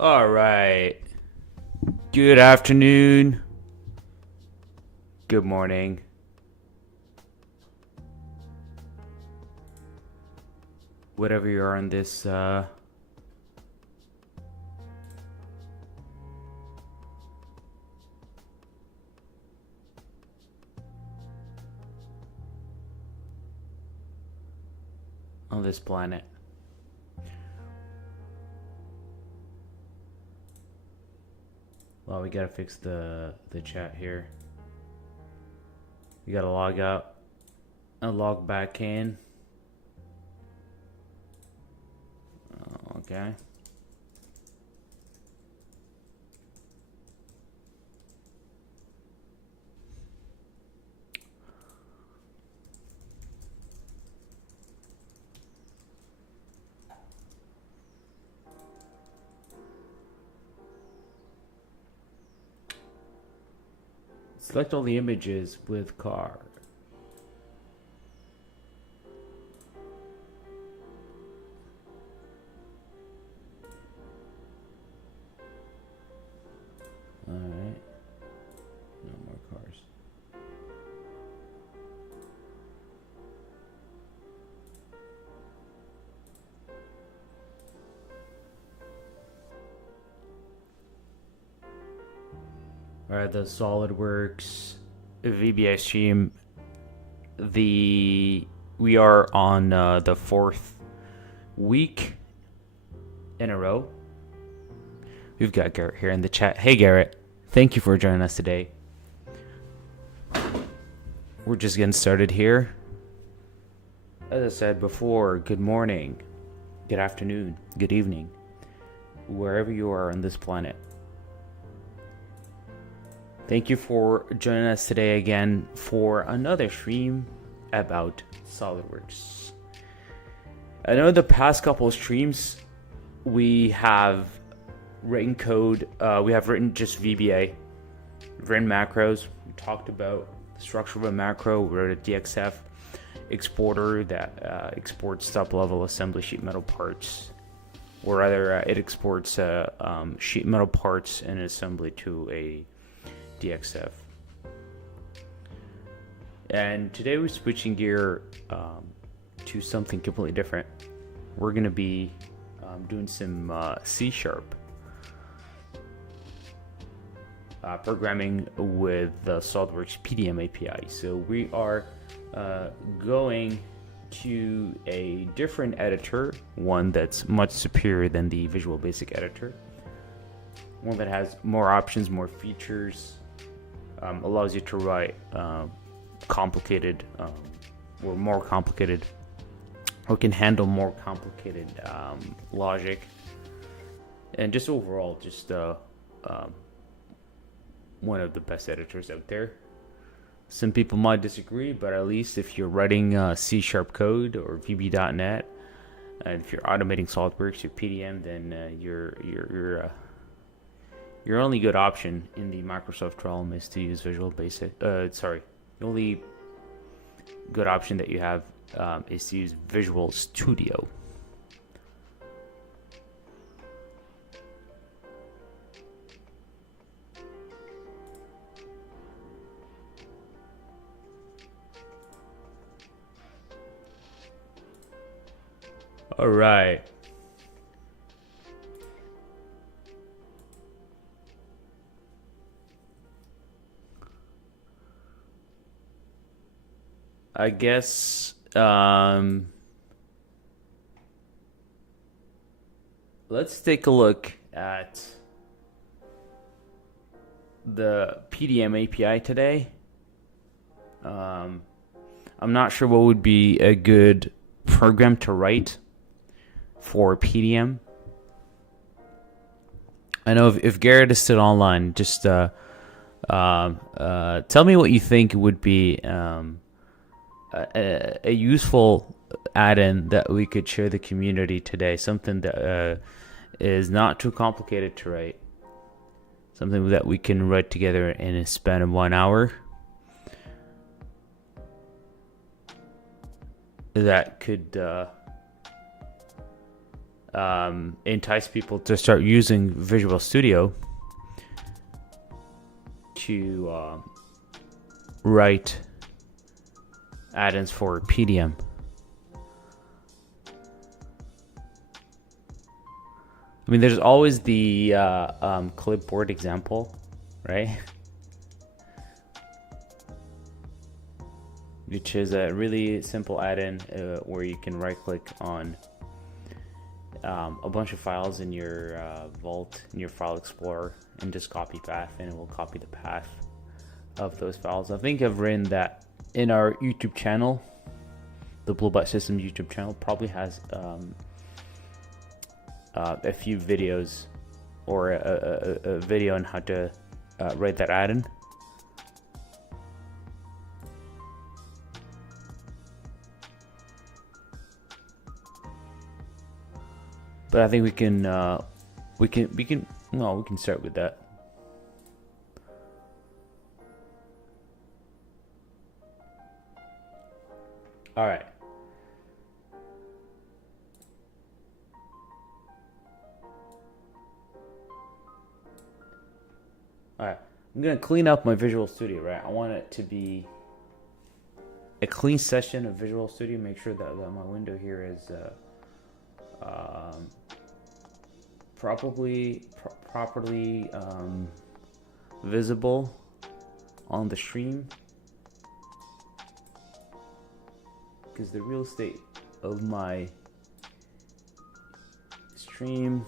All right. Good afternoon. Good morning. Whatever you are on this planet. Well, we gotta fix the chat here. We gotta log out and log back in. Okay. Select all the images with car. Alright. No more cars. Alright, the SolidWorks VBA stream. We are on the 4th week in a row. We've got Garrett here in the chat. Hey Garrett, thank you for joining us today. We're just getting started here. As I said before, good morning, good afternoon, good evening, wherever you are on this planet. Thank you for joining us today again for another stream about SolidWorks. I know the past couple of streams we have written code, we have written just VBA, written macros. We talked about the structure of a macro. We wrote a DXF exporter that exports sub-level assembly sheet metal parts, or rather it exports sheet metal parts and assembly to a DXF. And today we're switching gear to something completely different. We're going to be doing some C# programming with the SolidWorks PDM API. So we are going to a different editor, one that's much superior than the Visual Basic editor, one that has more options, more features, allows you to write complicated or more complicated, or can handle more complicated logic, and just overall just one of the best editors out there. Some people might disagree, but at least if you're writing C# code or VB.NET, and if you're automating SolidWorks or PDM, then your only good option in the Microsoft realm is to use Visual Basic. The only good option that you have is to use Visual Studio. All right. I guess let's take a look at the PDM API today. I'm not sure what would be a good program to write for PDM. I know if Garrett is still online, just tell me what you think would be a useful add-in that we could share the community today. Something that is not too complicated to write. Something that we can write together in a span of 1 hour. That could entice people to start using Visual Studio to write add-ins for PDM. I mean, there's always the clipboard example, right? Which is a really simple add-in where you can right-click on a bunch of files in your Vault, in your File Explorer, and just copy path, and it will copy the path of those files. I think I've written that in our YouTube channel. The Blue Byte Systems YouTube channel probably has a few videos, or a video on how to write that add-in. But I think we can start with that. All right. I'm gonna clean up my Visual Studio, right? I want it to be a clean session of Visual Studio. Make sure that my window here is properly visible on the stream, because the real estate of my stream,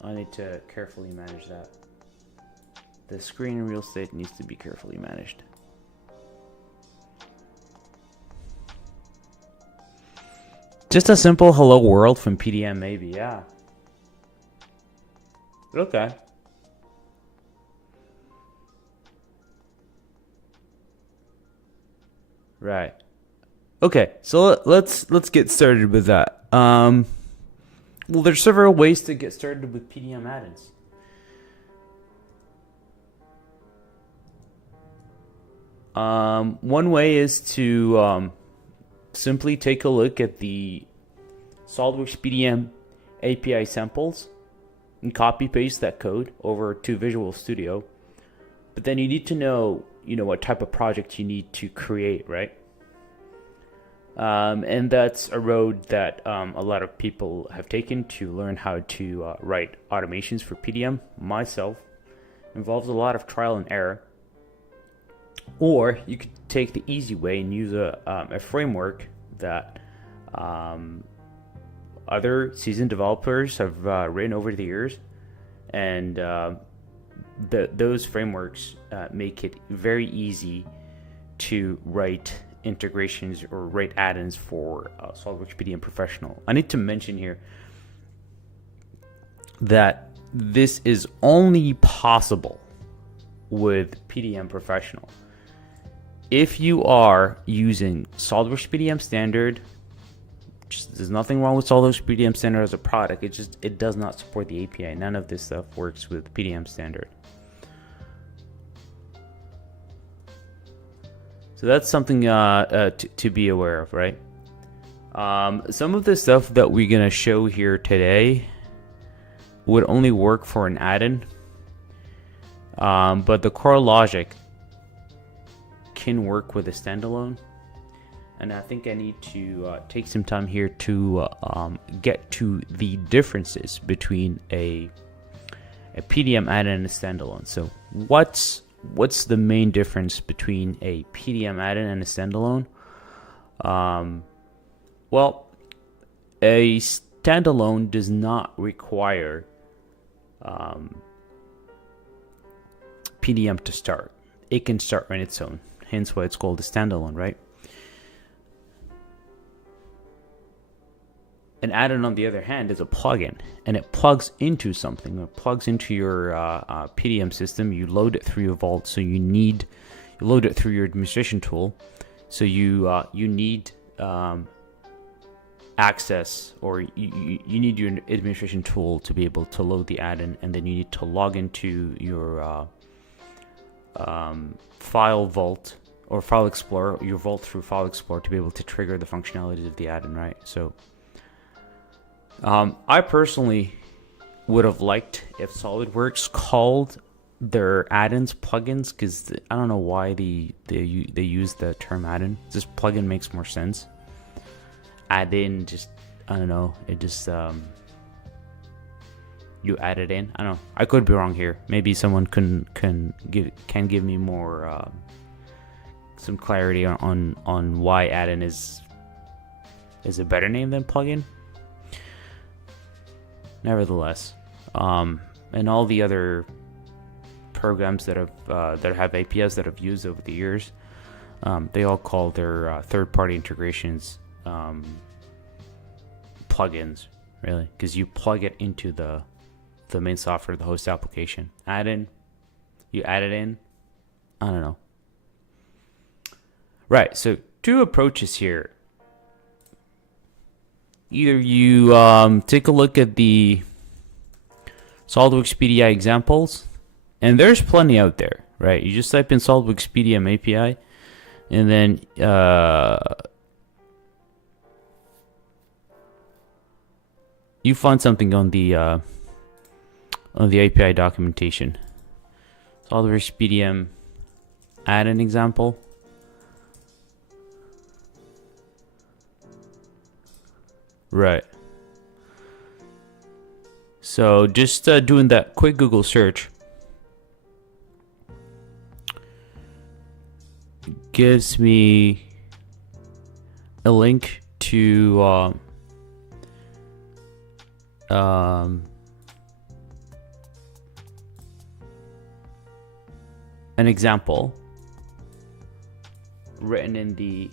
I need to carefully manage that. The screen real estate needs to be carefully managed. Just a simple hello world from PDM, maybe, yeah. Okay. Right. Okay, so let's get started with that. Well, there's several ways to get started with PDM add-ins. One way is to simply take a look at the SOLIDWORKS PDM API samples and copy paste that code over to Visual Studio. But then you need to know, what type of project you need to create, right? And that's a road that a lot of people have taken to learn how to write automations for PDM. Myself, involves a lot of trial and error. Or you could take the easy way and use a framework that other seasoned developers have written over the years, and those frameworks make it very easy to write integrations or write add-ins for SOLIDWORKS PDM Professional. I need to mention here that this is only possible with PDM Professional. If you are using SOLIDWORKS PDM Standard, there's nothing wrong with SOLIDWORKS PDM Standard as a product. It does not support the API. None of this stuff works with PDM Standard. So that's something to be aware of, right? Some of the stuff that we're gonna show here today would only work for an add-in, but the core logic can work with a standalone. And I think I need to take some time here to get to the differences between a PDM add-in and a standalone. So what's the main difference between a PDM add-in and a standalone? Well, a standalone does not require PDM to start. It can start on its own. Hence why it's called a standalone, right? An add-in, on the other hand, is a plugin, and it plugs into something. It plugs into your PDM system. You load it through your Vault, so you load it through your administration tool. So you need access, or you need your administration tool to be able to load the add-in, and then you need to log into your File Vault or File Explorer, your Vault through File Explorer, to be able to trigger the functionalities of the add-in, right? So I personally would have liked if SolidWorks called their add-ins plugins, because I don't know why they use the term add-in. This plugin makes more sense. Add-in, just, I don't know, it just you add it in. I don't know. I could be wrong here. Maybe someone can give me more some clarity on why add-in is a better name than plugin. Nevertheless, and all the other programs that have APIs that I've used over the years, they all call their third-party integrations plugins, really, because you plug it into the main software, the host application. You add it in. I don't know. Right, so two approaches here. Either you take a look at the SOLIDWORKS PDI examples, and there's plenty out there, right? You just type in SOLIDWORKS PDM API, and then you find something on the API documentation. SOLIDWORKS PDM add an example. Right. So just doing that quick Google search gives me a link to an example written in the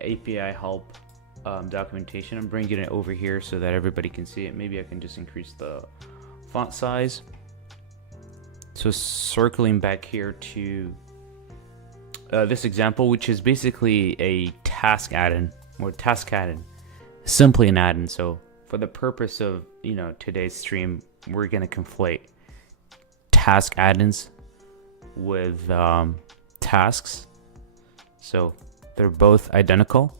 API help documentation. I'm bringing it over here so that everybody can see it. Maybe I can just increase the font size. So circling back here to this example, which is basically a task add-in, or task add-in, simply an add-in. So for the purpose of today's stream, we're gonna conflate task add-ins with tasks. So they're both identical.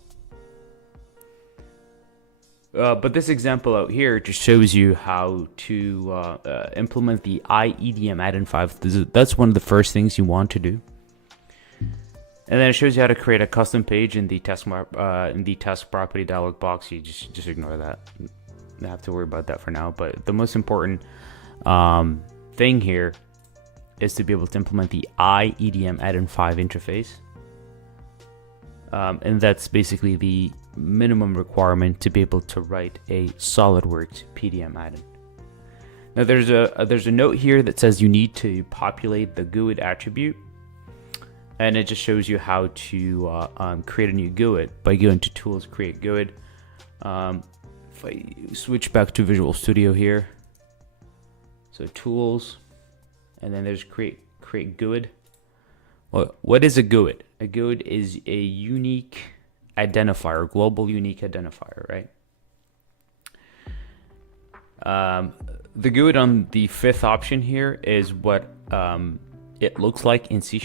But this example out here just shows you how to implement the IEDM add-in 5. That's one of the first things you want to do. And then it shows you how to create a custom page in the task property dialog box. You just ignore that. You don't have to worry about that for now. But the most important thing here is to be able to implement the IEDM add-in 5 interface. And that's basically the minimum requirement to be able to write a SolidWorks PDM add-in. Now there's a note here that says you need to populate the GUID attribute, and it just shows you how to create a new GUID by going to Tools, Create GUID. If I switch back to Visual Studio here, so Tools, and then there's Create GUID. Well, what is a GUID? A GUID is a unique identifier, global unique identifier, right? The GUID on the 5th option here is what it looks like in C#,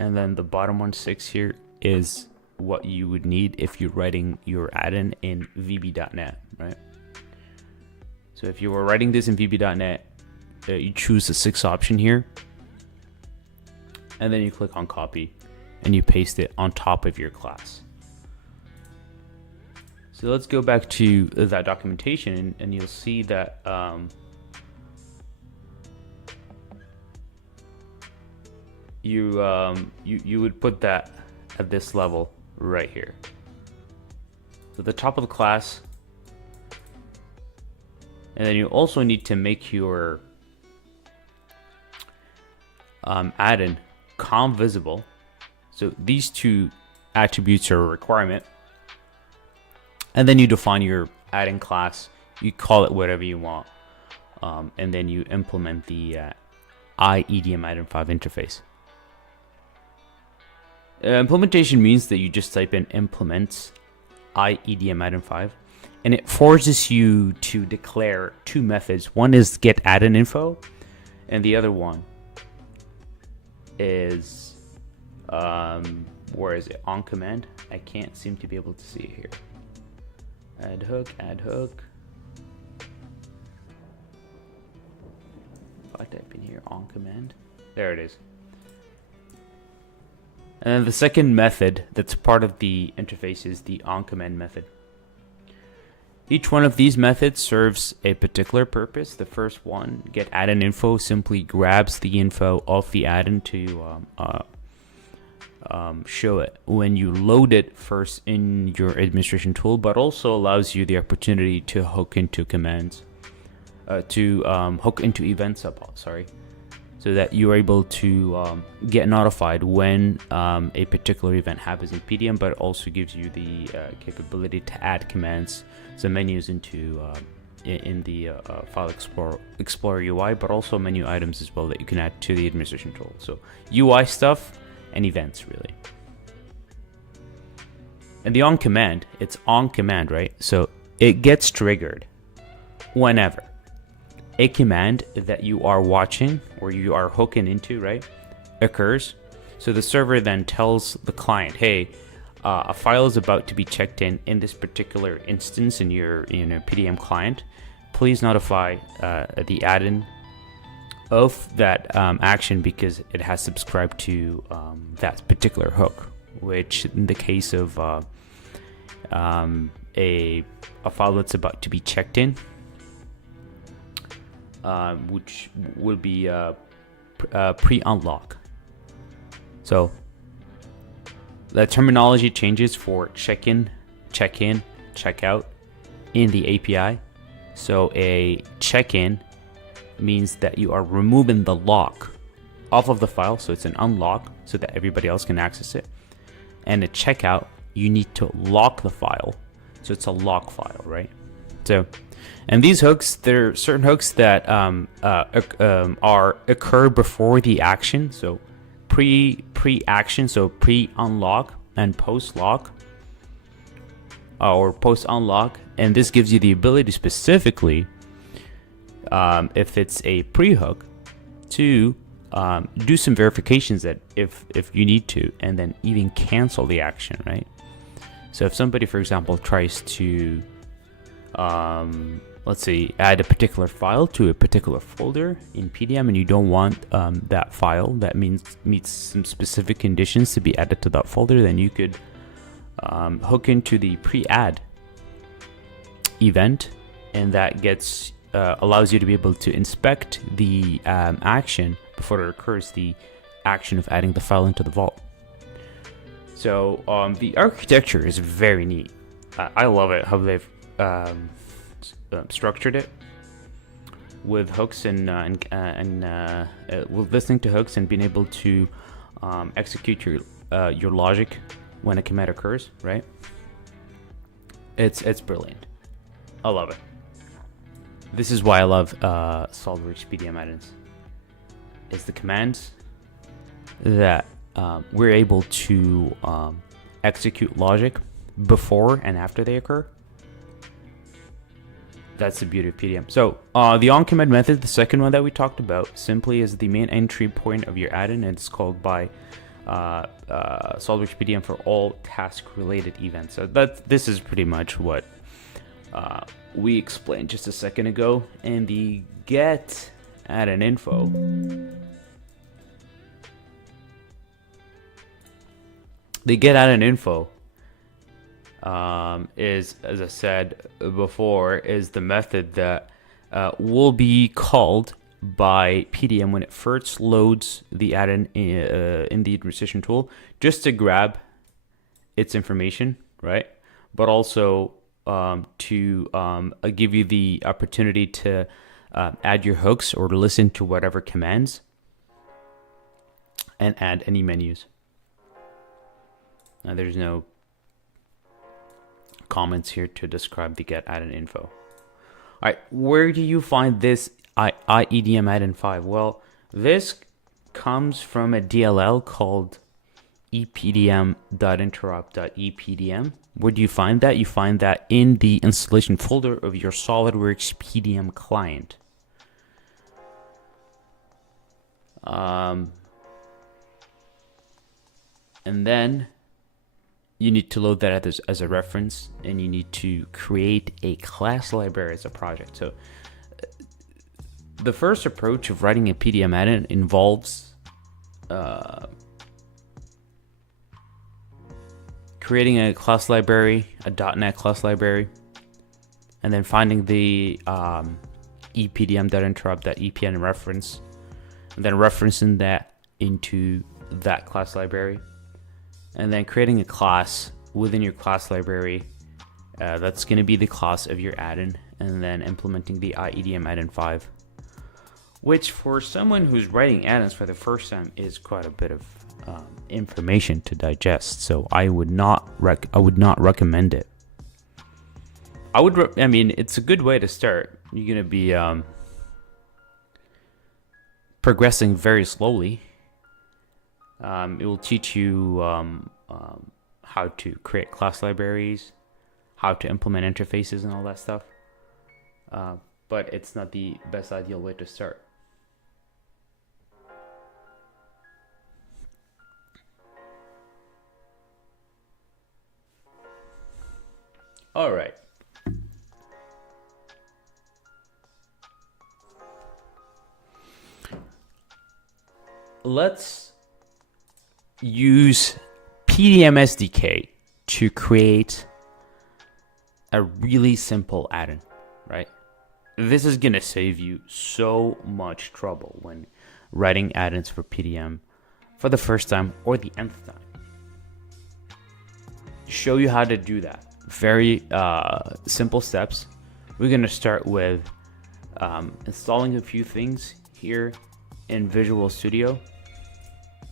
and then the bottom one, 6 here, is what you would need if you're writing your add-in in VB.NET, right? So if you were writing this in VB.NET, you choose the 6th option here, and then you click on copy, and you paste it on top of your class. So let's go back to that documentation, and you'll see that you would put that at this level right here. So the top of the class, and then you also need to make your add-in com visible. So these two attributes are a requirement. And then you define your add-in class. You call it whatever you want. And then you implement the IEDM add-in 5 interface. Implementation means that you just type in implement IEDM add-in 5. And it forces you to declare two methods. One is get add-in info. And the other one is where is it? On command. I can't seem to be able to see it here. Add hook, add hook. If I type in here on command, there it is. And then the second method that's part of the interface is the on command method. Each one of these methods serves a particular purpose. The first one, get add-in info, simply grabs the info of the add-in to show it when you load it first in your administration tool, but also allows you the opportunity to hook into commands, hook into events, so that you're able to get notified when a particular event happens in PDM, but it also gives you the capability to add commands, some menus into in the File Explorer UI, but also menu items as well that you can add to the administration tool. So UI stuff and events, really. And the on command, it's on command, right? So it gets triggered whenever a command that you are watching or you are hooking into, right, occurs. So the server then tells the client, hey, a file is about to be checked in this particular instance in your PDM client. Please notify the add-in of that action because it has subscribed to that particular hook, which in the case of a file that's about to be checked in, which will be pre-unlock. So the terminology changes for check-in, check-in, check-out in the API. So a check-in means that you are removing the lock off of the file, so it's an unlock so that everybody else can access it. And a checkout, you need to lock the file, so it's a lock file, right? So, and these hooks, there are certain hooks that occur before the action, so pre-action, so pre-unlock and post-lock, or post-unlock, and this gives you the ability specifically, if it's a pre-hook, to do some verifications that if you need to, and then even cancel the action, right? So if somebody, for example, tries to let's say add a particular file to a particular folder in PDM, and you don't want that file that meets some specific conditions to be added to that folder, then you could hook into the pre-add event, and that gets allows you to be able to inspect the action before it occurs, the action of adding the file into the vault. So the architecture is very neat. I love it how they've structured it with hooks and with listening to hooks and being able to execute your logic when a command occurs, right? It's brilliant. I love it. This is why I love SOLIDWORKS PDM add-ins. It's the commands that we're able to execute logic before and after they occur. That's the beauty of PDM. So the on-command method, the second one that we talked about, simply is the main entry point of your add-in, and it's called by SOLIDWORKS PDM for all task-related events. So this is pretty much what we explained just a second ago. And the get add-in info is, as I said before, is the method that will be called by PDM when it first loads the add-in in the administration tool, just to grab its information, right? But also to give you the opportunity to add your hooks or to listen to whatever commands and add any menus. Now there's no comments here to describe the get add-in info. All right, where do you find this IEDM add-in 5? Well, this comes from a DLL called epdm.interop.epdm. Where do you find that? You find that in the installation folder of your SOLIDWORKS PDM client. And then you need to load that as a reference, and you need to create a class library as a project. So the first approach of writing a PDM add-in involves creating a class library, a .NET class library, and then finding the epdm.interrupt.epn reference, and then referencing that into that class library, and then creating a class within your class library that's going to be the class of your add-in, and then implementing the iedm add-in 5, which for someone who's writing add-ins for the first time is quite a bit of information to digest. So I would not recommend it. I mean, it's a good way to start. You're going to be progressing very slowly. It will teach you how to create class libraries, how to implement interfaces and all that stuff. But it's not the best ideal way to start. All right. Let's use PDM SDK to create a really simple add-in, right? This is going to save you so much trouble when writing add-ins for PDM for the first time or the nth time. Show you how to do that. Very simple steps. We're going to start with installing a few things here in Visual Studio.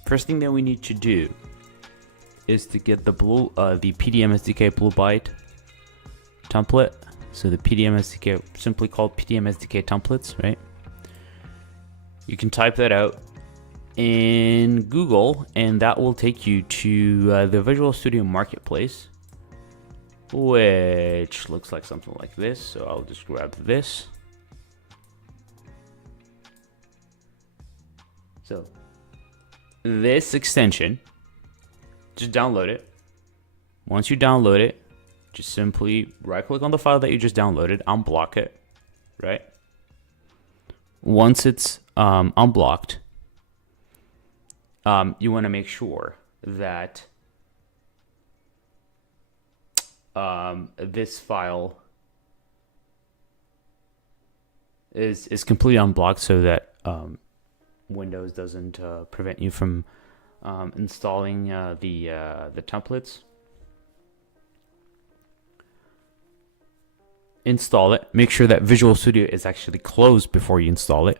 First thing that we need to do is to get the PDM SDK Blue Byte template. So the PDM SDK, simply called PDM SDK templates, right? You can type that out in Google, and that will take you to the Visual Studio Marketplace, which looks like something like this. So I'll just grab this. So this extension, just download it. Once you download it, just simply right click on the file that you just downloaded, unblock it, right? Once it's unblocked, you want to make sure that this file is completely unblocked, so that Windows doesn't prevent you from installing the templates. Install it. Make sure that Visual Studio is actually closed before you install it.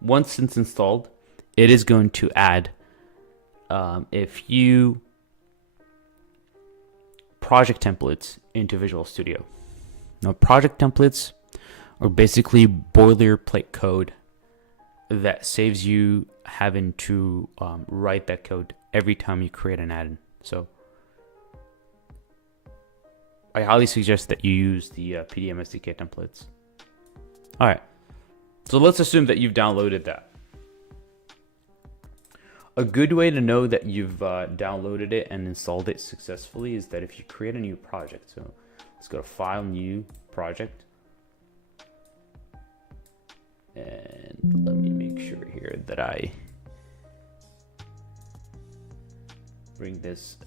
Once it's installed, it is going to add a few project templates into Visual Studio. Now, project templates are basically boilerplate code that saves you having to write that code every time you create an add-in. So I highly suggest that you use the PDM SDK templates. All right, so let's assume that you've downloaded that. A good way to know that you've downloaded it and installed it successfully is that if you create a new project. So let's go to File, New, Project. And let me make sure here that I bring this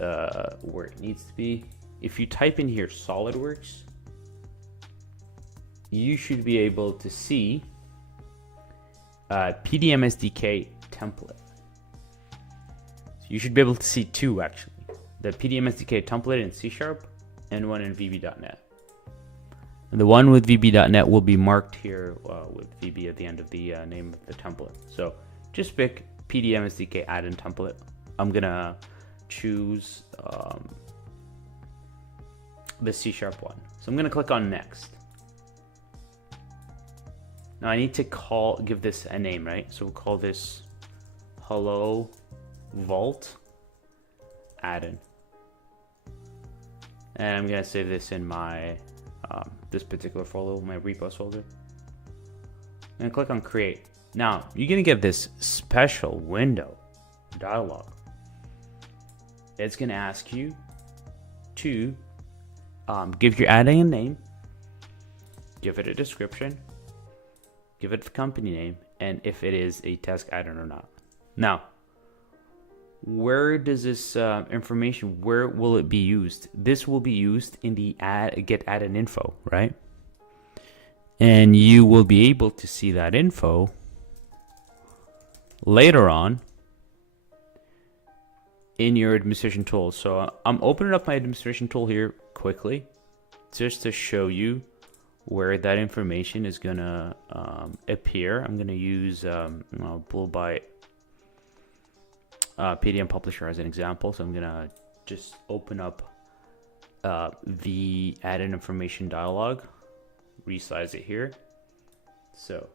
where it needs to be. If you type in here SOLIDWORKS, you should be able to see PDM SDK template. So you should be able to see two, actually. The PDM SDK template in C# and one in VB.NET. And the one with VB.NET will be marked here with VB at the end of the name of the template. So just pick PDM SDK add-in template. I'm gonna choose the C# one. So I'm gonna click on Next. Now I need to give this a name, right? So we'll call this Hello Vault add-in. And I'm gonna save this in my this particular folder, my repos folder. And click on Create. Now you're gonna get this special window dialog. It's gonna ask you to give your add-in a name, give it a description, give it the company name, and if it is a task add-in or not. Now, where does this information, where will it be used? This will be used in the get add-in info, right? And you will be able to see that info later on in your administration tool. So I'm opening up my administration tool here quickly just to show you where that information is gonna appear. I'm gonna use Blue Byte PDM Publisher as an example. So I'm gonna just open up the add-in information dialog, resize it here. So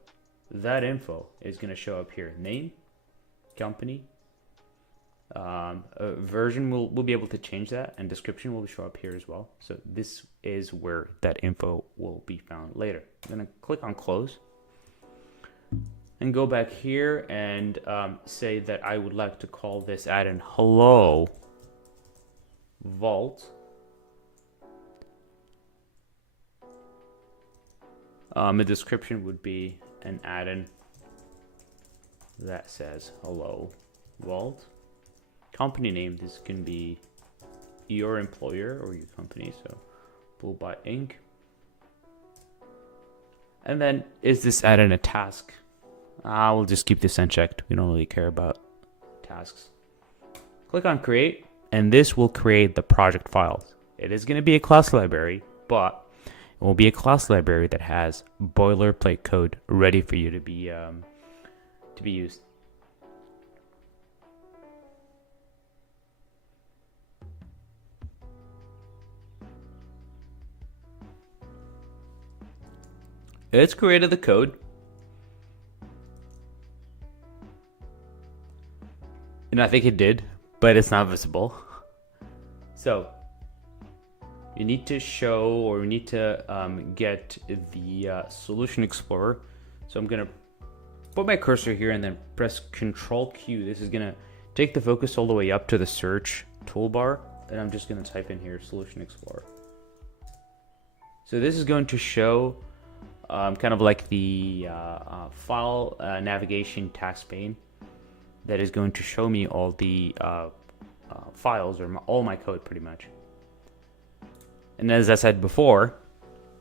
that info is gonna show up here: name, company, version. We'll be able to change that, and description will show up here as well. So this is where that info will be found later. I'm gonna click on close and go back here and say that I would like to call this add-in hello vault. The description would be an add-in that says hello vault. Company name, this can be your employer or your company, so Blue Byte Inc. And then, is this add-in a task? We'll just keep this unchecked. We don't really care about tasks. Click on create, and this will create the project files. It is going to be a class library, but it will be a class library that has boilerplate code ready for you to be used. It's created the code. And I think it did, but it's not visible. So you need to show, or we need to get the Solution Explorer. So I'm gonna put my cursor here and then press Control Q. This is gonna take the focus all the way up to the search toolbar, and I'm just gonna type in here Solution Explorer. So this is going to show kind of like the file navigation task pane that is going to show me all the files, or all my code pretty much. And as I said before,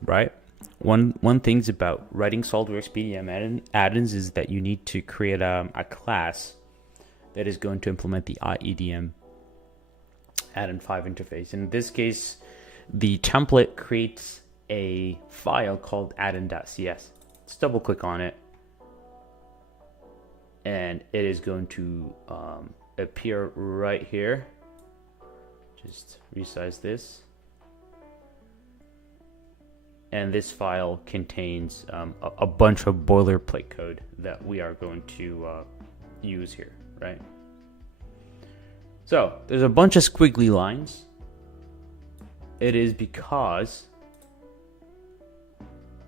right, one thing's about writing SOLIDWORKS PDM add-ins is that you need to create a class that is going to implement the IEDM add-in 5 interface. In this case, the template creates a file called addin.cs. Let's double click on it, and it is going to appear right here. Just resize this, and this file contains a bunch of boilerplate code that we are going to use here, right? So there's a bunch of squiggly lines. It is because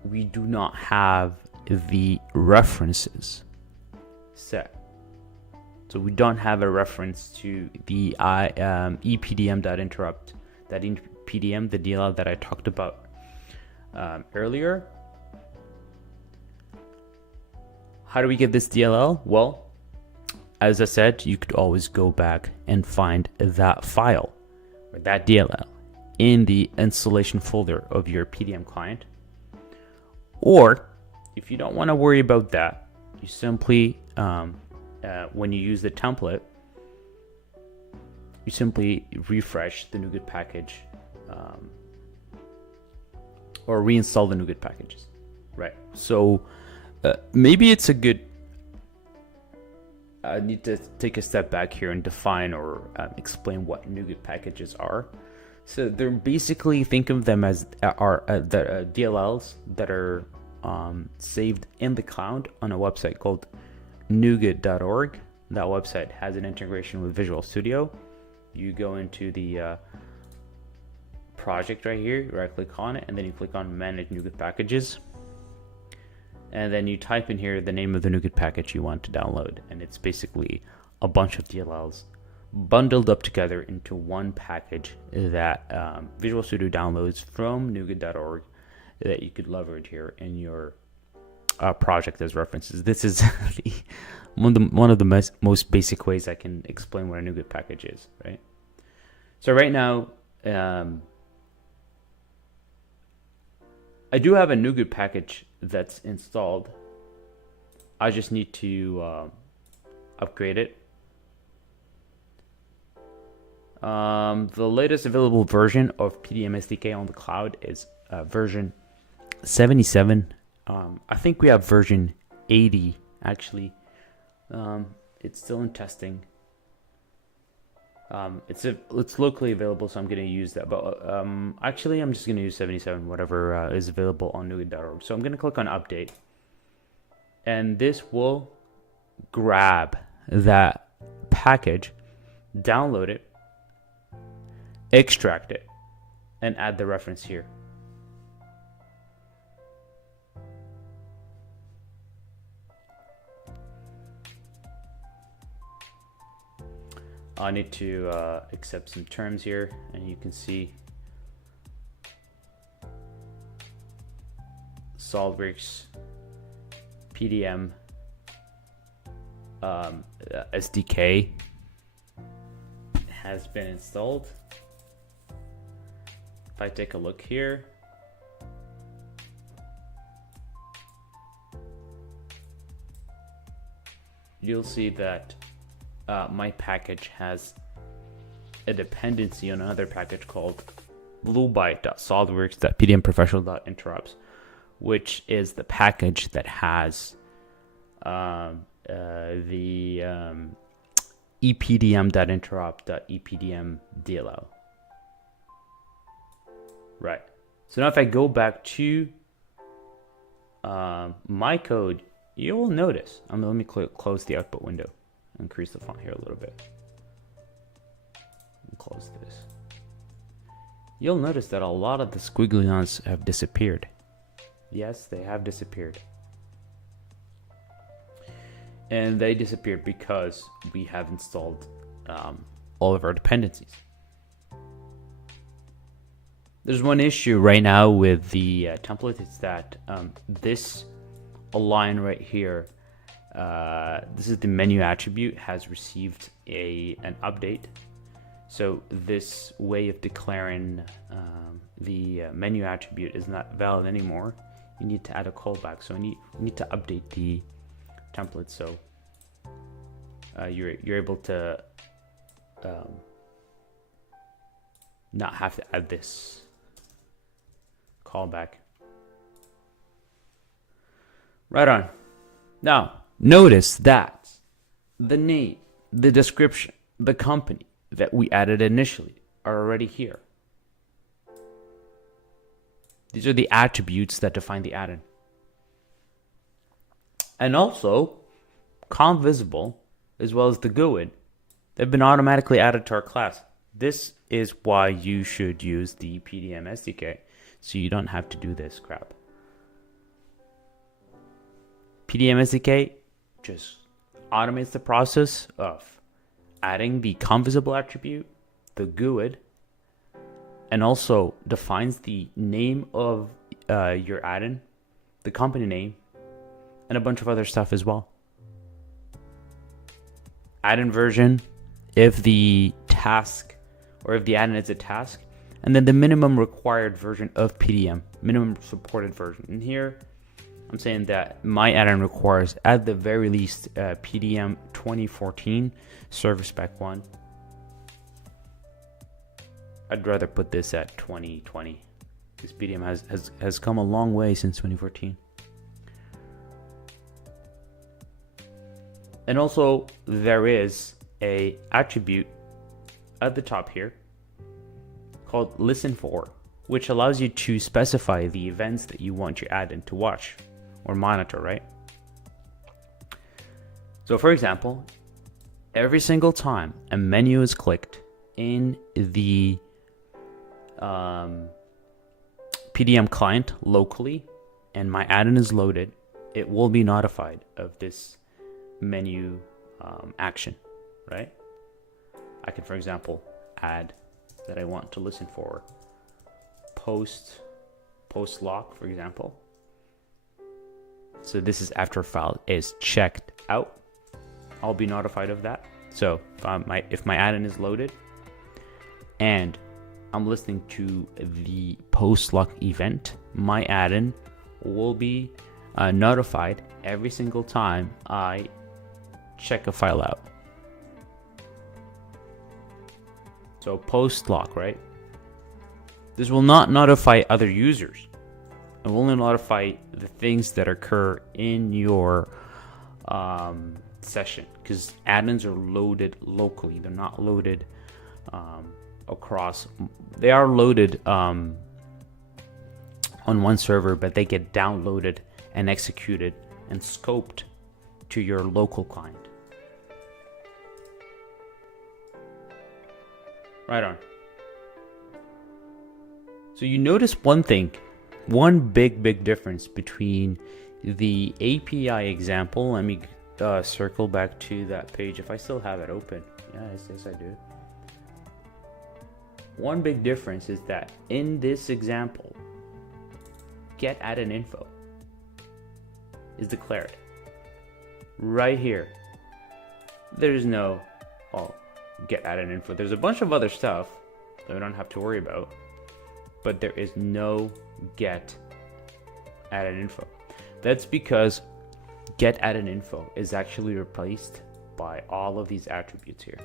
we do not have the references set. So we don't have a reference to the epdm.interrupt, that PDM, the DLL that I talked about earlier. How do we get this DLL? Well, as I said, you could always go back and find that file, or that DLL, in the installation folder of your PDM client. Or if you don't want to worry about that, you simply, when you use the template, you simply refresh the NuGet package, or reinstall the NuGet packages, right? So maybe it's a good, I need to take a step back here and define or explain what NuGet packages are. So they're basically, think of them as the DLLs that are saved in the cloud on a website called NuGet.org. That website has an integration with Visual Studio. You go into the project right here, you right click on it, and then you click on Manage NuGet Packages. And then you type in here the name of the NuGet package you want to download. And it's basically a bunch of DLLs bundled up together into one package that Visual Studio downloads from NuGet.org that you could leverage here in your project as references. This is one of the most basic ways I can explain what a NuGet package is, right? So right now, I do have a NuGet package that's installed. I just need to upgrade it. The latest available version of PDM SDK on the cloud is version 77. I think we have version 80 actually. It's still in testing. It's locally available, so I'm going to use that. But actually, I'm just going to use 77, whatever is available on NuGet.org. So I'm going to click on Update, and this will grab that package, download it, extract it, and add the reference here. I need to accept some terms here, and you can see SOLIDWORKS PDM SDK has been installed. If I take a look here, you'll see that my package has a dependency on another package called Blue Byte.solidworks.pdmprofessional.interrupts, which is the package that has the epdm.interrupt.epdm DLL. Right. So now if I go back to my code, you will notice. Let me close the output window. Increase the font here a little bit. And close this. You'll notice that a lot of the squiggly lines have disappeared. Yes, they have disappeared. And they disappeared because we have installed all of our dependencies. There's one issue right now with the template. It's that this line right here, this is the menu attribute, has received an update. So this way of declaring the menu attribute is not valid anymore. You need to add a callback. So you need to update the template so you're able to not have to add this callback. Right on. Now, notice that the name, the description, the company that we added initially are already here. These are the attributes that define the add-in. And also, conv visible, as well as the GUID, they've been automatically added to our class. This is why you should use the PDM SDK, so you don't have to do this crap. PDM SDK just automates the process of adding the conv visible attribute, the GUID, and also defines the name of your add-in, the company name, and a bunch of other stuff as well. Add-in version, if the task, or if the add-in is a task, and then the minimum required version of PDM, minimum supported version. And here, I'm saying that my add-in requires, at the very least, PDM 2014 Service Pack 1. I'd rather put this at 2020. This PDM has come a long way since 2014. And also, there is a attribute at the top here called listen for, which allows you to specify the events that you want your add-in to watch or monitor, right? So for example, every single time a menu is clicked in the PDM client locally and my add-in is loaded, it will be notified of this menu action, right? I can, for example, add that I want to listen for post lock, for example. So this is after a file is checked out. I'll be notified of that. So if my add-in is loaded and I'm listening to the post lock event, my add-in will be notified every single time I check a file out. So post lock, right? This will not notify other users. It will only notify the things that occur in your session, because add-ins are loaded locally. They're not loaded across. They are loaded on one server, but they get downloaded and executed and scoped to your local client. Right on. So you notice one big difference between the API example. Let me circle back to that page if I still have it open. Yes, I do. One big difference is that in this example, get add-in info is declared right here. There's no get add-in info. There's a bunch of other stuff that we don't have to worry about, but there is no get add-in info. That's because get add-in info is actually replaced by all of these attributes here.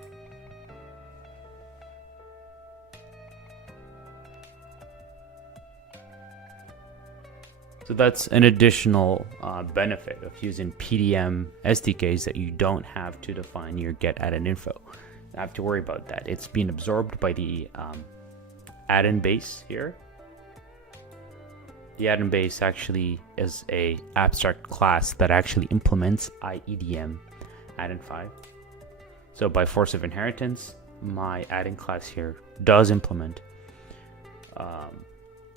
So that's an additional benefit of using PDM SDKs, that you don't have to define your get add-in info. I have to worry about that. It's being absorbed by the add-in base here. The add-in base actually is a abstract class that actually implements IEDM add-in 5. So by force of inheritance, my add-in class here does implement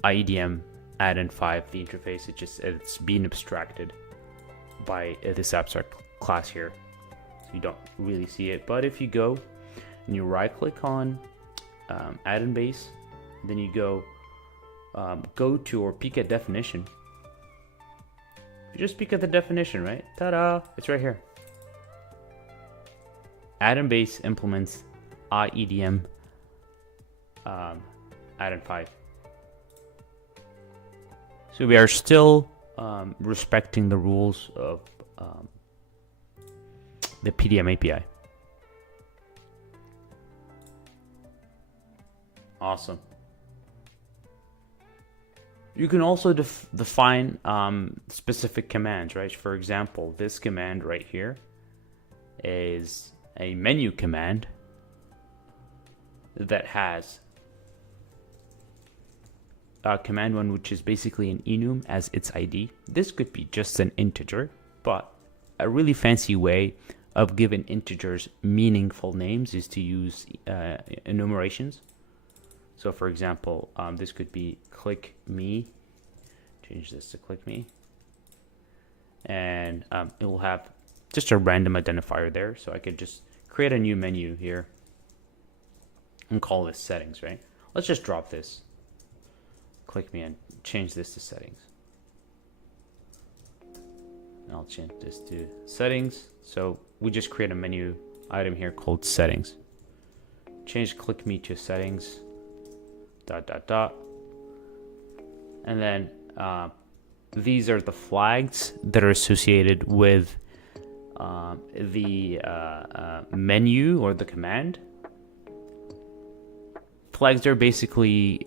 IEDM add-in 5, the interface. It's being abstracted by this abstract class here. So you don't really see it, but if you go and you right click on add-in base, then you go to or peek at definition. You just peek at the definition, right? Ta-da! It's right here. Add-in base implements IEDM add-in 5. So we are still respecting the rules of the PDM API. Awesome. You can also define specific commands, right? For example, this command right here is a menu command that has command one, which is basically an enum as its ID. This could be just an integer, but a really fancy way of giving integers meaningful names is to use enumerations. So for example, this could be click me. Change this to click me. And it will have just a random identifier there. So I could just create a new menu here and call this settings, right? Let's just drop this. Click me and change this to settings. And I'll change this to settings. So we just create a menu item here called settings. Change click me to settings. ... And then these are the flags that are associated with the menu or the command. Flags are basically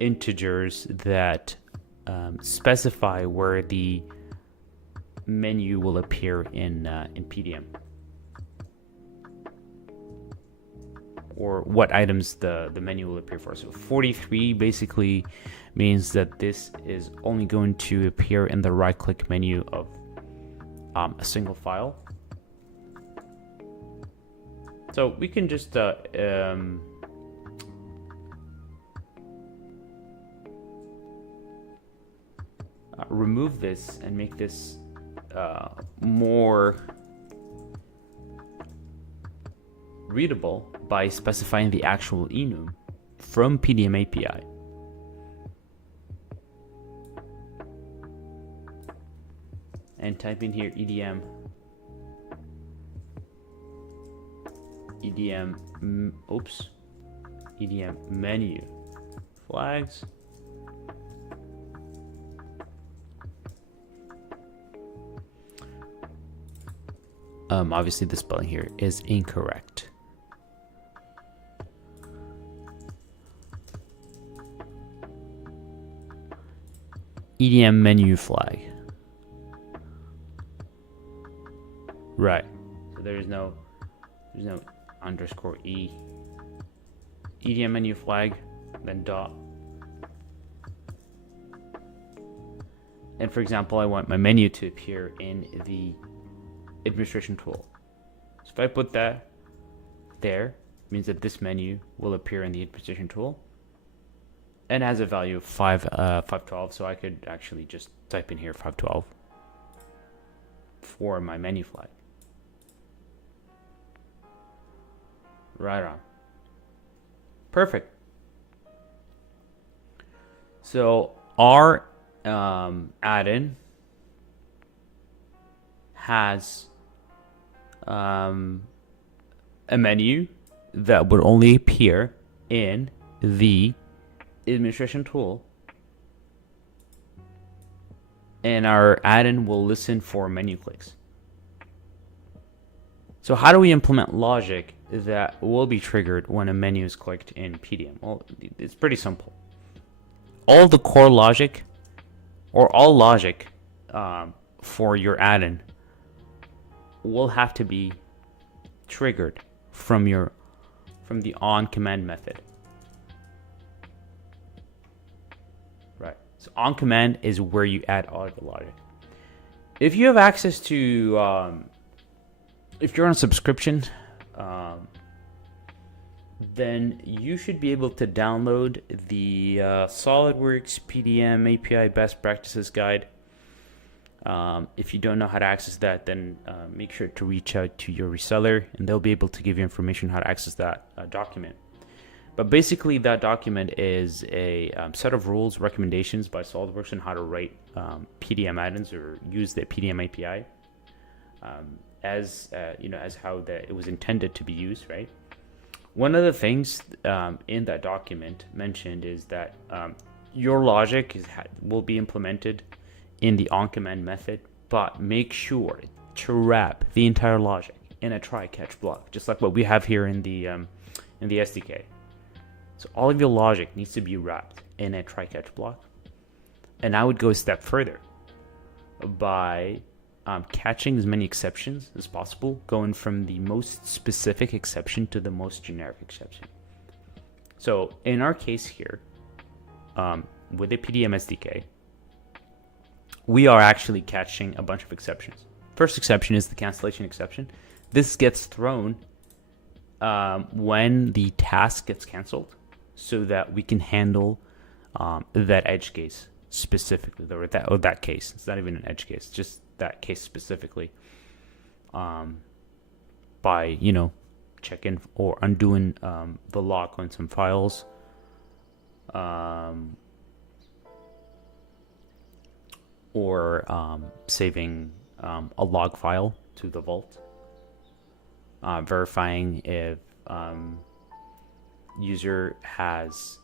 integers that specify where the menu will appear in PDM, or what items the menu will appear for. So 43 basically means that this is only going to appear in the right-click menu of a single file. So we can just remove this and make this more readable by specifying the actual enum from PDM API. And type in here EDM menu flags. Obviously the spelling here is incorrect. EDM menu flag. Right. So there's no underscore E. EDM menu flag, then dot. And for example, I want my menu to appear in the administration tool. So if I put that there, it means that this menu will appear in the administration tool and has a value of 512. So I could actually just type in here 512 for my menu flag. Right on. Perfect. So our add-in has a menu that would only appear in the administration tool, and our add-in will listen for menu clicks. So how do we implement logic that will be triggered when a menu is clicked in PDM? Well, it's pretty simple. All the core logic, or all logic for your add-in, will have to be triggered from the on command method. Right. So on command is where you add all of the logic. If you have access to if you're on a subscription, then you should be able to download the SOLIDWORKS PDM API Best Practices Guide. If you don't know how to access that, then make sure to reach out to your reseller, and they'll be able to give you information on how to access that document. But basically, that document is a set of rules, recommendations by SOLIDWORKS on how to write PDM add-ins or use the PDM API as how it was intended to be used, right? One of the things in that document mentioned is that your logic will be implemented in the on-command method, but make sure to wrap the entire logic in a try-catch block, just like what we have here in the SDK. So all of your logic needs to be wrapped in a try-catch block. And I would go a step further by catching as many exceptions as possible, going from the most specific exception to the most generic exception. So in our case here, with the PDM SDK, we are actually catching a bunch of exceptions. First exception is the cancellation exception. This gets thrown when the task gets canceled, so that we can handle that edge case specifically, or that case. It's not even an edge case, just that case specifically, by checking or undoing the lock on some files, or saving a log file to the vault, verifying if user has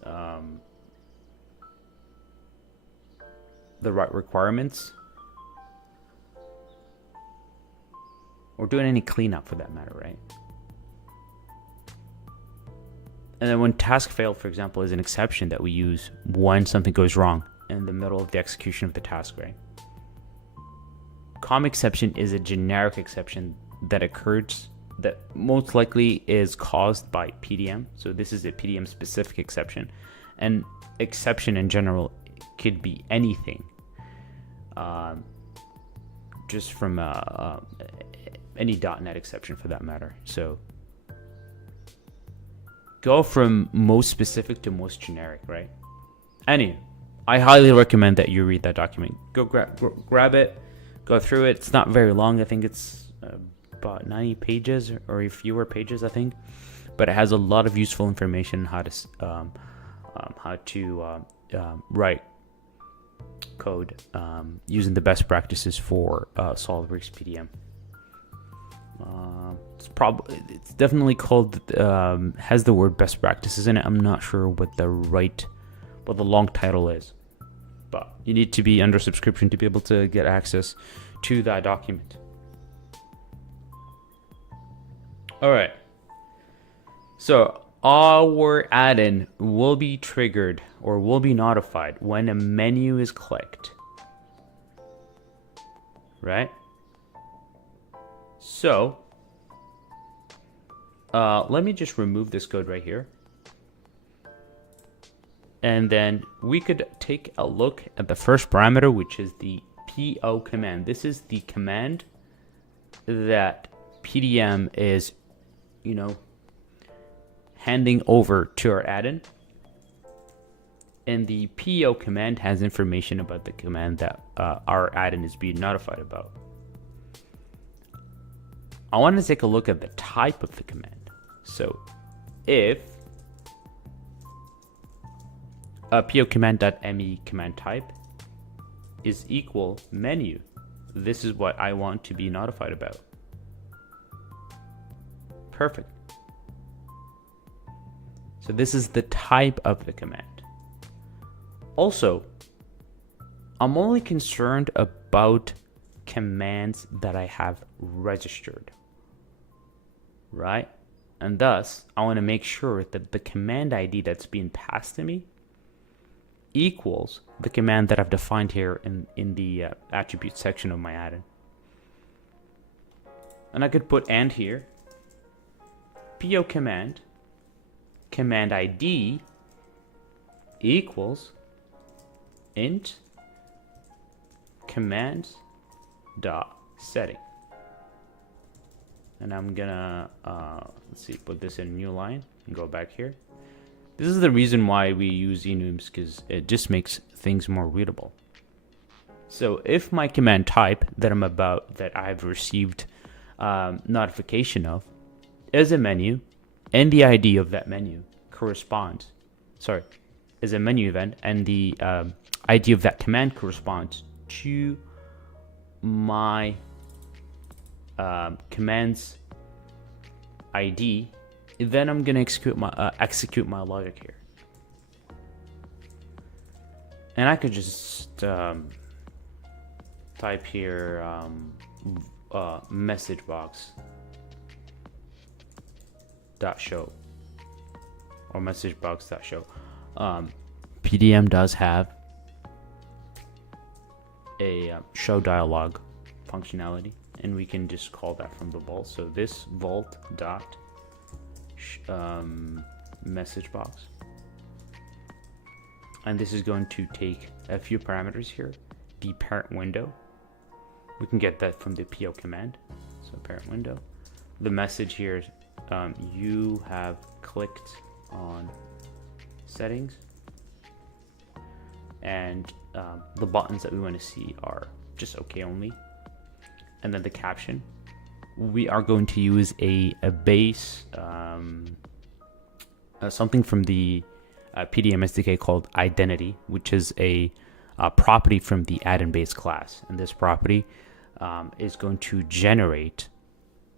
the right requirements, or doing any cleanup for that matter, right? And then when task fail, for example, is an exception that we use when something goes wrong in the middle of the execution of the task, right? COM exception is a generic exception that occurs, that most likely is caused by PDM. So this is a PDM specific exception, and exception in general could be anything, just from any .NET exception for that matter. So go from most specific to most generic, right? Anyway, I highly recommend that you read that document. Go grab it, go through it. It's not very long. I think it's about 90 pages or fewer pages, I think. but it has a lot of useful information how to write code using the best practices for SOLIDWORKS PDM. It's definitely called has the word best practices in it. I'm not sure what the long title is, but you need to be under subscription to be able to get access to that document. All right, so our add-in will be triggered or will be notified when a menu is clicked, right? So let me just remove this code right here, and then we could take a look at the first parameter, which is the PO command. This is the command that PDM is, handing over to our add-in. And the PO command has information about the command that our add-in is being notified about. I want to take a look at the type of the command. So if PO command.me command type is equal menu, this is what I want to be notified about. Perfect. So this is the type of the command. Also, I'm only concerned about commands that I have registered, right? And thus, I want to make sure that the command ID that's being passed to me equals the command that I've defined here in the attribute section of my add-in. And I could put and here, PO command ID equals int commands dot setting. And I'm gonna put this in a new line and go back here. This is the reason why we use enums, because it just makes things more readable. So if my command type that I've received notification of is a menu, and the ID of that menu is a menu event, and the ID of that command corresponds to my command's ID, then I'm gonna execute my logic here, and I could just type here message box dot show or message box dot show. PDM does have a show dialog functionality, and we can just call that from the vault. So this vault dot message box, and this is going to take a few parameters here. The parent window, we can get that from the PO command. So parent window, the message here, you have clicked on settings, and the buttons that we want to see are just OK only. And then the caption, we are going to use a base something from the PDM SDK called identity, which is a property from the add-in base class. And this property is going to generate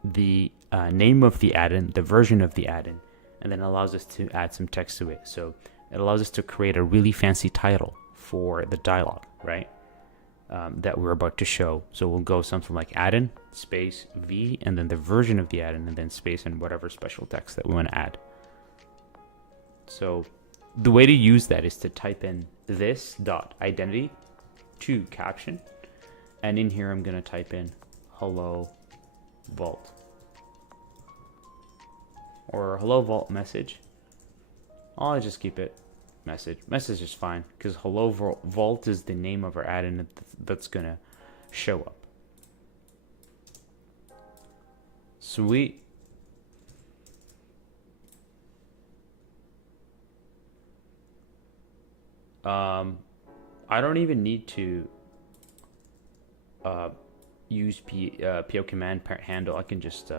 the name of the add-in, the version of the add-in, and then allows us to add some text to it. So it allows us to create a really fancy title for the dialog, right? That we're about to show. So we'll go something like add-in space V, and then the version of the add-in, and then space and whatever special text that we want to add. So the way to use that is to type in this dot identity to caption, and in here I'm going to type in hello vault or hello vault message. I'll just keep it message is fine, because hello vault is the name of our add-in that's gonna show up. Sweet. I don't even need to use PO command parent handle. I can just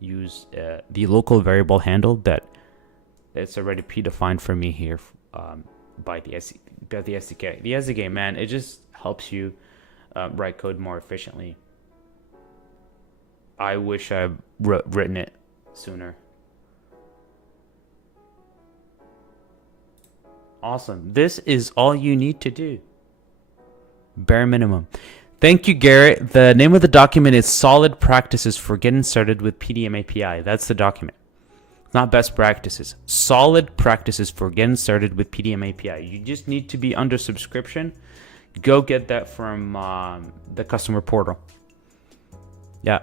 use the local variable handle that it's already predefined for me here by the SDK. The SDK, man, it just helps you write code more efficiently. I wish I'd written it sooner. Awesome. This is all you need to do. Bare minimum. Thank you, Garrett. The name of the document is Solid Practices for Getting Started with PDM API. That's the document. Not best practices. Solid Practices for Getting Started with PDM API. You just need to be under subscription. Go get that from the customer portal. Yeah.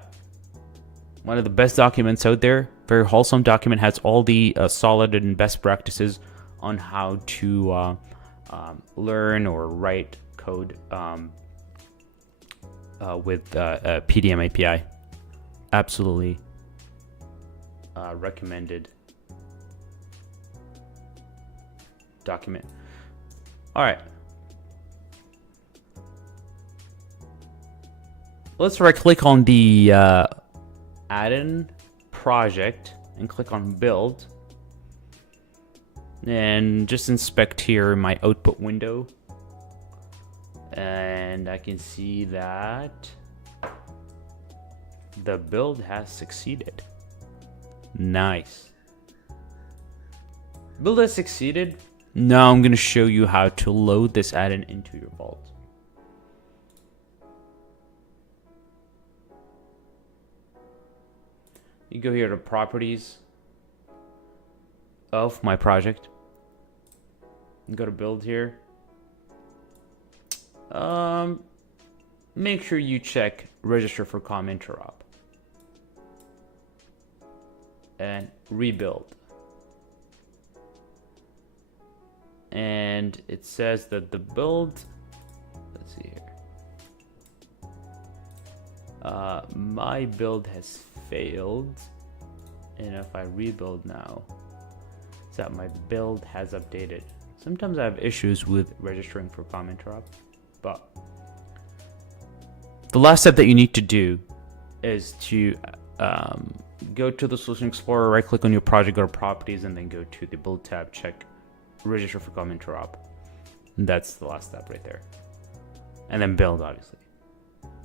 One of the best documents out there. Very wholesome document. Has all the solid and best practices on how to learn or write code with PDM API. Absolutely recommended document. All right. Let's right click on the add-in project and click on build. And just inspect here my output window. And I can see that the build has succeeded. Nice. Build has succeeded. Now I'm going to show you how to load this add-in into your vault. You go here to properties of my project. And go to build here. Make sure you check register for COM interop and rebuild. And it says that the build, let's see here. My build has failed. And if I rebuild now, it's that my build has updated. Sometimes I have issues with registering for COM interop, but the last step that you need to do is to go to the Solution Explorer, right click on your project, go to properties, and then go to the build tab, check register for COM interop. And that's the last step right there. And then build, obviously.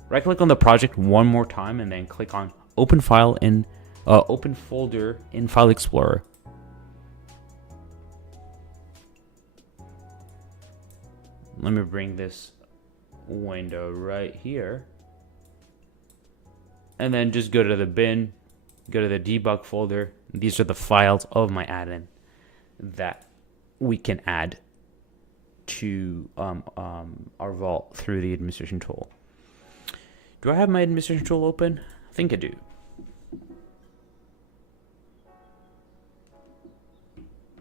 Right click on the project one more time and then click on open file in open folder in File Explorer. Let me bring this window right here. And then just go to the bin, go to the debug folder. These are the files of my add-in that we can add to our vault through the administration tool. Do I have my administration tool open? I think I do.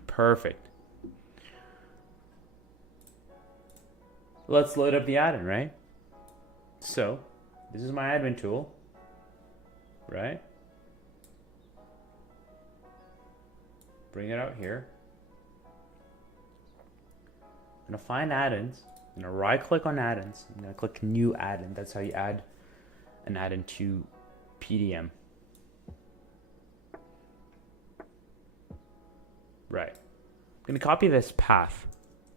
Perfect. Let's load up the add-in, right? So, this is my admin tool, right? Bring it out here. I'm gonna find add-ins. I'm gonna right-click on add-ins. I'm gonna click new add-in. That's how you add an add-in to PDM. Right. I'm gonna copy this path,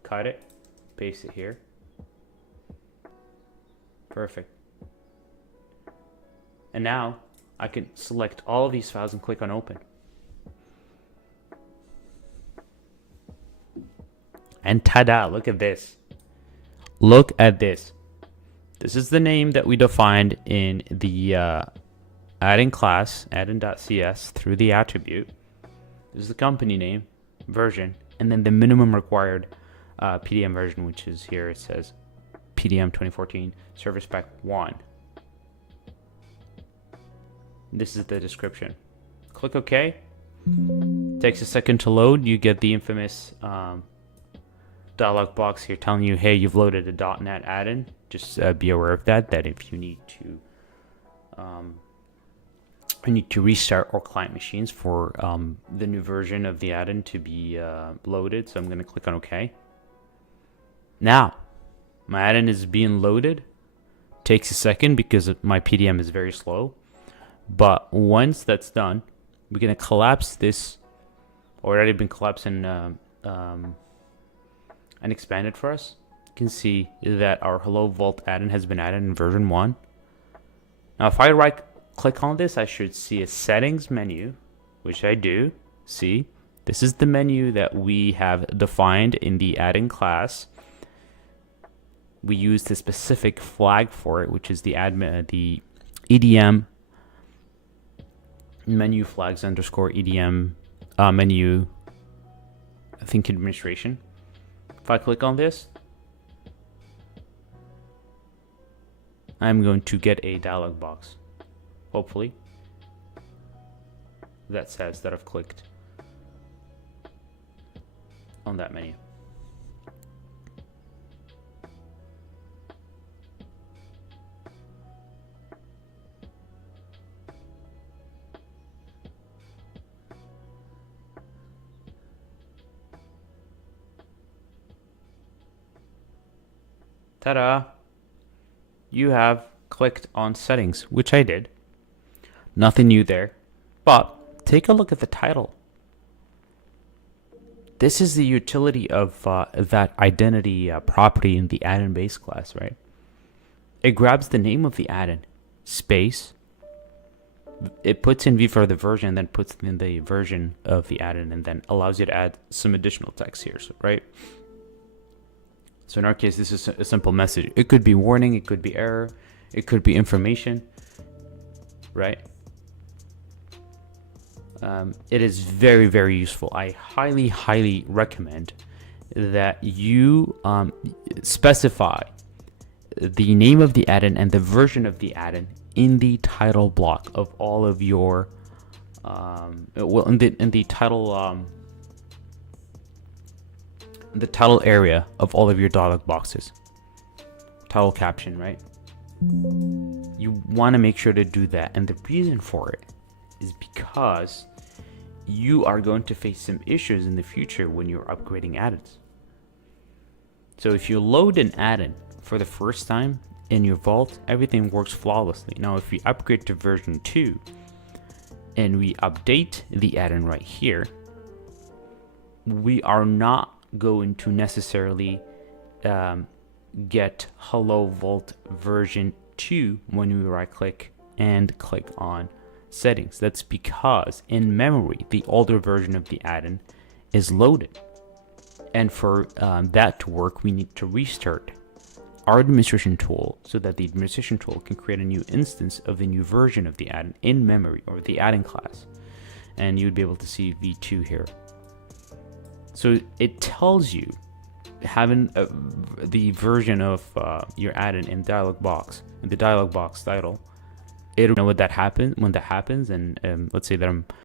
cut it, paste it here. Perfect. And now I can select all of these files and click on open. And ta-da, look at this. Look at this. This is the name that we defined in the add-in class, add-in.cs, through the attribute. This is the company name, version, and then the minimum required PDM version, which is here. It says PDM 2014 Service Pack 1. This is the description. Click OK. Takes a second to load. You get the infamous dialog box here telling you, hey, you've loaded a .NET add-in. Just be aware of that if you need to restart all client machines for the new version of the add-in to be loaded. So I'm going to click on OK. Now, my add-in is being loaded. Takes a second because my PDM is very slow. But once that's done, we're gonna collapse this. Already been collapsed and expanded for us. You can see that our Hello Vault add-in has been added in version 1. Now, if I right click on this, I should see a settings menu, which I do see. This is the menu that we have defined in the add-in class. We use the specific flag for it, which is the EDM menu flags underscore EDM menu, I think, administration. If I click on this, I'm going to get a dialog box, hopefully, that says that I've clicked on that menu. Ta-da! You have clicked on settings, which I did. Nothing new there. But take a look at the title. This is the utility of that identity property in the add-in base class, right? It grabs the name of the add-in, space. It puts in V for the version, then puts in the version of the add-in, and then allows you to add some additional text here, right? So in our case, this is a simple message. It could be warning, it could be error, it could be information, right? It is very, very useful. I highly, highly recommend that you specify the name of the add-in and the version of the add-in in the title block of all of your, in the title area of all of your dialog boxes. Title caption, right? You want to make sure to do that, and the reason for it is because you are going to face some issues in the future when you're upgrading add-ins. So if you load an add-in for the first time in your vault, everything works flawlessly. Now, if we upgrade to version 2 and we update the add-in right here, we are not going to necessarily get Hello Vault version 2 when we right click and click on settings. That's because in memory the older version of the add-in is loaded, and for that to work, we need to restart our administration tool so that the administration tool can create a new instance of the new version of the add-in in memory, or the add-in class, and you'd be able to see v2 here. So it tells you, having the version of your add-in in dialog box, in the dialog box title, it'll know when that happens, and let's say that I'm